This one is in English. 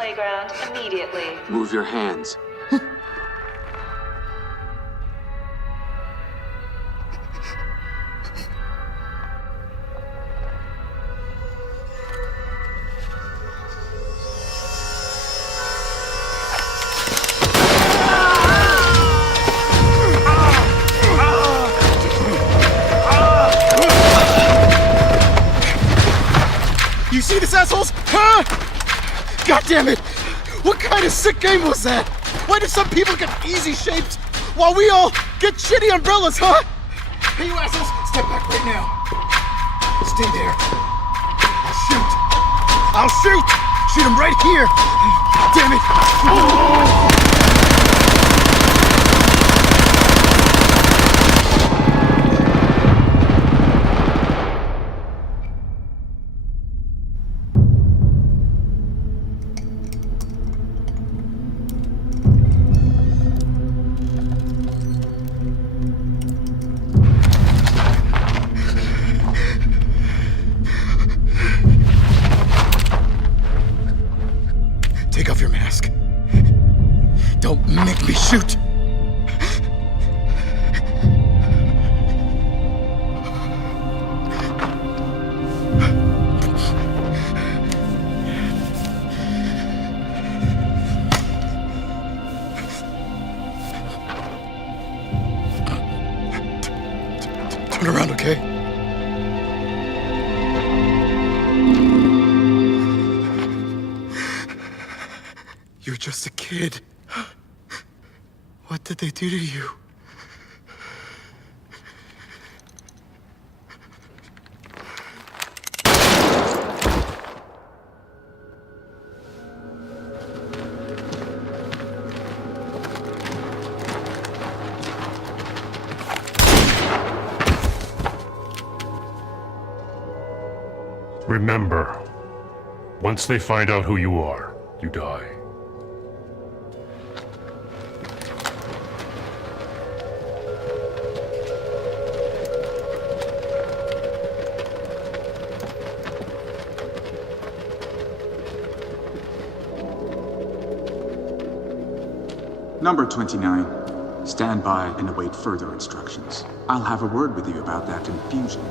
playground immediately. Move your hands. You see this, assholes? Huh? God damn it! What kind of sick game was that? Why do some people get easy shapes while we all get shitty umbrellas, huh? Hey, you assholes, step back right now. Stay there. I'll shoot! Shoot him right here! Damn it! Take off your mask. Don't make me shoot. Turn around, okay? You're just a kid. What did they do to you? Remember, once they find out who you are, you die. Number 29. Stand by and await further instructions. I'll have a word with you about that infusion.